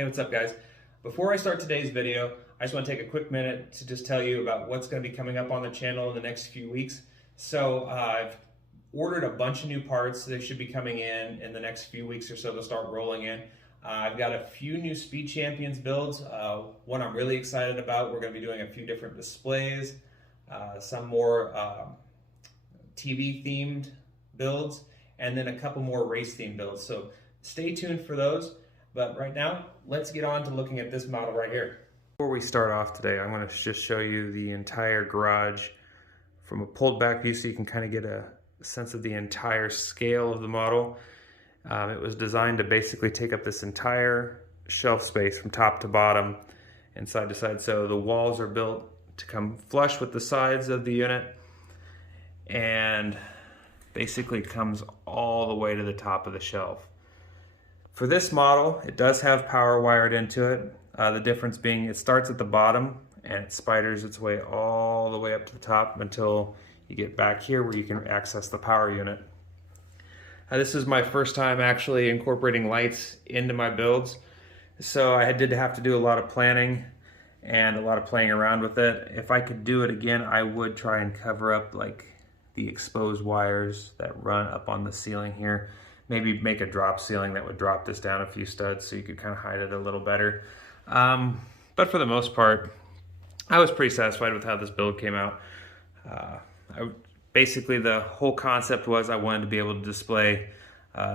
Hey, what's up guys? Before I start today's video, I just want to take a quick minute to just tell you about what's going to be coming up on the channel in the next few weeks. So I've ordered a bunch of new parts. They should be coming in the next few weeks or so. They'll start rolling in. I've got a few new Speed Champions builds. One I'm really excited about. We're going to be doing a few different displays, some more TV themed builds, and then a couple more race themed builds. So stay tuned for those. But right now, let's get on to looking at this model right here. Before we start off today, I'm going to just show you the entire garage from a pulled back view so you can kind of get a sense of the entire scale of the model. It was designed to basically take up this entire shelf space from top to bottom and side to side. So the walls are built to come flush with the sides of the unit and basically comes all the way to the top of the shelf. For this model, it does have power wired into it. The difference being it starts at the bottom and it spiders its way all the way up to the top until you get back here where you can access the power unit. This is my first time actually incorporating lights into my builds, so I did have to do a lot of planning and a lot of playing around with it. If I could do it again, I would try and cover up like the exposed wires that run up on the ceiling here. Maybe make a drop ceiling that would drop this down a few studs so you could kind of hide it a little better. But for the most part, I was pretty satisfied with how this build came out. Basically, the whole concept was I wanted to be able to display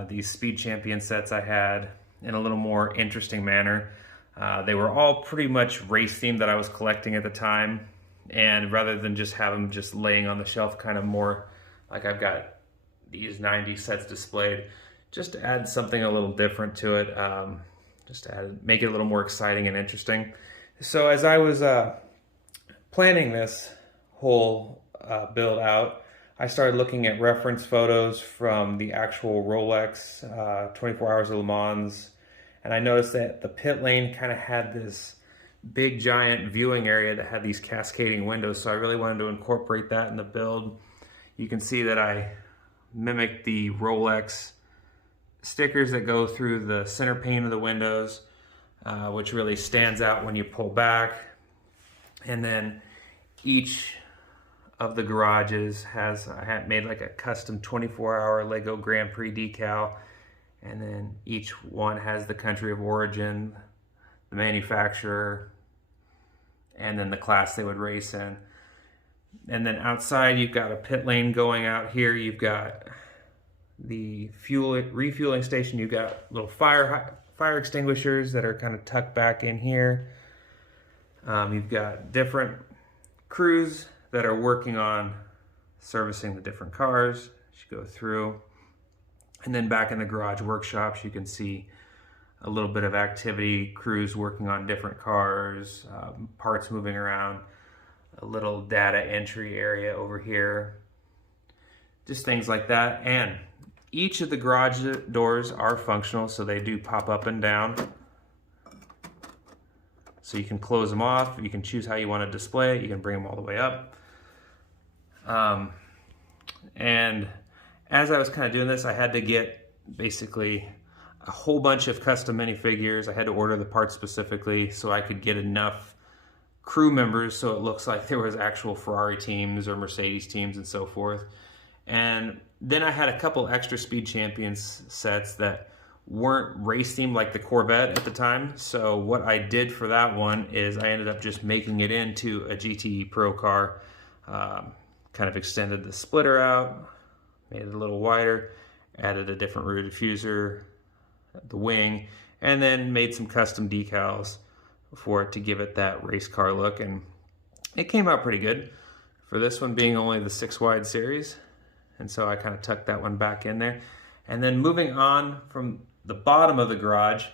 these Speed Champion sets I had in a little more interesting manner. They were all pretty much race themed that I was collecting at the time. And rather than just have them just laying on the shelf, kind of more like I've got these 90 sets displayed, just to add something a little different to it, just to make it a little more exciting and interesting. So as I was planning this whole build out, I started looking at reference photos from the actual Rolex 24 Hours of Le Mans, and I noticed that the pit lane kind of had this big giant viewing area that had these cascading windows, so I really wanted to incorporate that in the build. You can see that I mimicked the Rolex stickers that go through the center pane of the windows, which really stands out when you pull back. And then each of the garages I had made like a custom 24-hour Lego Grand Prix decal, and then each one has the country of origin, the manufacturer, and then the class they would race in. And then outside you've got a pit lane going out here. You've got the refueling station. You've got little fire extinguishers that are kind of tucked back in here. You've got different crews that are working on servicing the different cars as you go through. And then back in the garage workshops, you can see a little bit of activity, crews working on different cars, parts moving around, a little data entry area over here, just things like that. And each of the garage doors are functional, so they do pop up and down. So you can close them off, you can choose how you want to display it, you can bring them all the way up. And as I was kind of doing this, I had to get basically a whole bunch of custom minifigures. I had to order the parts specifically so I could get enough crew members so it looks like there was actual Ferrari teams or Mercedes teams and so forth. And then I had a couple extra Speed Champions sets that weren't race themed like the Corvette at the time. So what I did for that one is I ended up just making it into a GTE Pro car. Kind of extended the splitter out, made it a little wider, added a different rear diffuser, the wing, and then made some custom decals for it to give it that race car look. And it came out pretty good for this one being only the 6 wide series. And so I kind of tucked that one back in there. And then moving on from the bottom of the garage,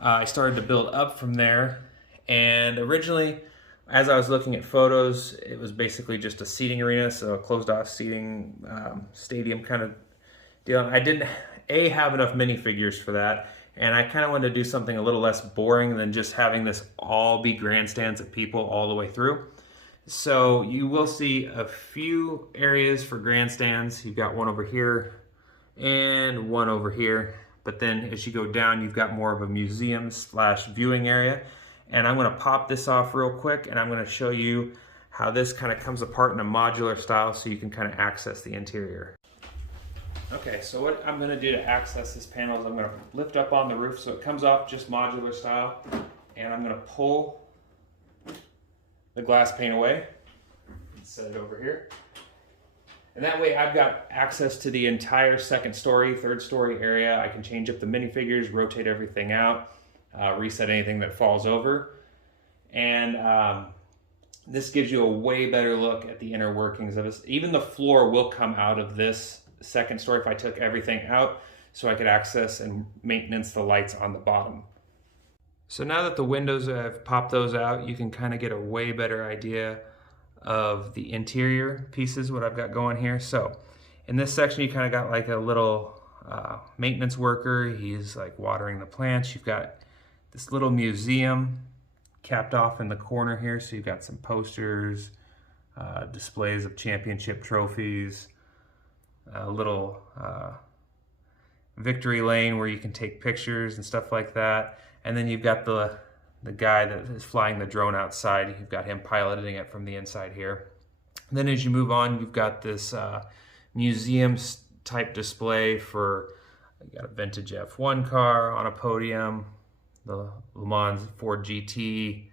I started to build up from there. And originally, as I was looking at photos, it was basically just a seating arena, so a closed off seating stadium kind of deal. I didn't have enough minifigures for that, and I kind of wanted to do something a little less boring than just having this all be grandstands of people all the way through. So you will see a few areas for grandstands. You've got one over here and one over here, but then as you go down, you've got more of a museum / viewing area. And I'm gonna pop this off real quick, and I'm gonna show you how this kind of comes apart in a modular style so you can kind of access the interior. Okay, so what I'm gonna do to access this panel is I'm gonna lift up on the roof so it comes off just modular style, and I'm gonna pull the glass pane away and set it over here. And that way I've got access to the entire second story, third story area. I can change up the minifigures, rotate everything out, reset anything that falls over. And this gives you a way better look at the inner workings of this. Even the floor will come out of this second story if I took everything out, so I could access and maintenance the lights on the bottom. So now that the windows, I've popped those out, you can kind of get a way better idea of the interior pieces, what I've got going here. So in this section, you kind of got like a little maintenance worker. He's like watering the plants. You've got this little museum capped off in the corner here. So you've got some posters, displays of championship trophies, a little victory lane where you can take pictures and stuff like that. And then you've got the guy that is flying the drone outside. You've got him piloting it from the inside here. And then as you move on, you've got this museum type display for, you got a vintage F1 car on a podium, the LeMans Ford GT,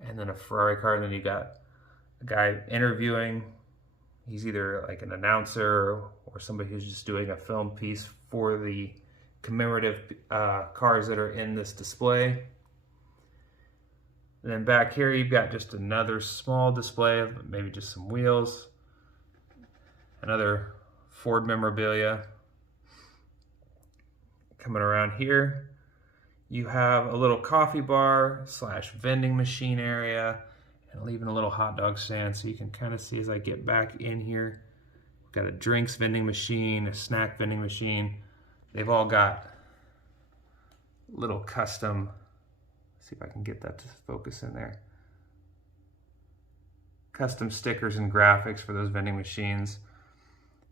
and then a Ferrari car. And then you got a guy interviewing. He's either like an announcer or somebody who's just doing a film piece for the commemorative cars that are in this display. And then back here, you've got just another small display of maybe just some wheels, another Ford memorabilia. Coming around here, you have a little coffee bar / vending machine area, and even a little hot dog stand. So you can kind of see as I get back in here, we've got a drinks vending machine, a snack vending machine. They've all got little custom, see if I can get that to focus in there, custom stickers and graphics for those vending machines.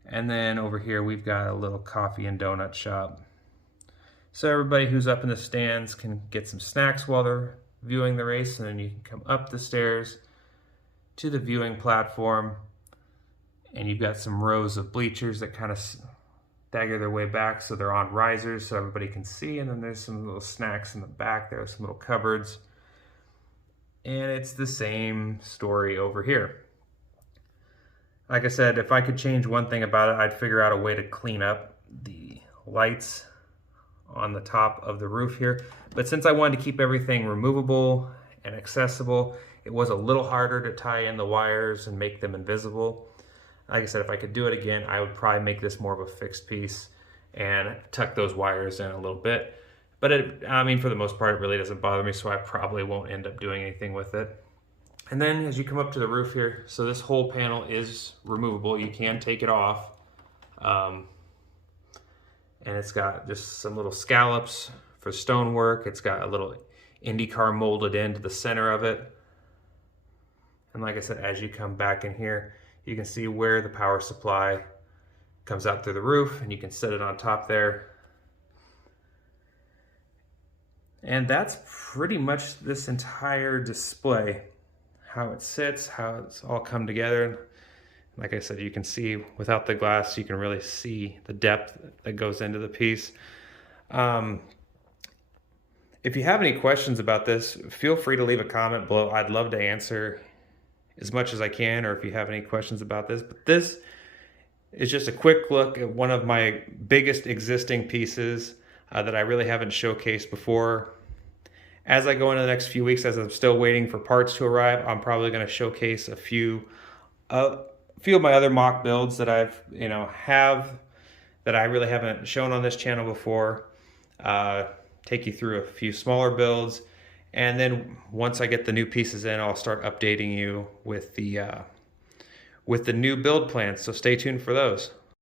And then over here we've got a little coffee and donut shop. So everybody who's up in the stands can get some snacks while they're viewing the race, and then you can come up the stairs to the viewing platform, and you've got some rows of bleachers that kind of stagger their way back, so they're on risers so everybody can see. And then there's some little snacks in the back. There are some little cupboards, and it's the same story over here. Like I said, if I could change one thing about it, I'd figure out a way to clean up the lights on the top of the roof here. But since I wanted to keep everything removable and accessible, it was a little harder to tie in the wires and make them invisible. Like I said, if I could do it again, I would probably make this more of a fixed piece and tuck those wires in a little bit. But I mean, for the most part, it really doesn't bother me, so I probably won't end up doing anything with it. And then as you come up to the roof here, so this whole panel is removable. You can take it off. And it's got just some little scallops for stonework. It's got a little IndyCar molded into the center of it. And like I said, as you come back in here, you can see where the power supply comes out through the roof, and you can set it on top there. And that's pretty much this entire display, how it sits, how it's all come together. Like I said, you can see without the glass, you can really see the depth that goes into the piece. If you have any questions about this, feel free to leave a comment below. I'd love to answer as much as I can, or if you have any questions about this. But this is just a quick look at one of my biggest existing pieces that I really haven't showcased before. As I go into the next few weeks, as I'm still waiting for parts to arrive, I'm probably going to showcase a few of my other mock builds that I've have that I really haven't shown on this channel before. Take you through a few smaller builds, and then once I get the new pieces in, I'll start updating you with the new build plans. So stay tuned for those.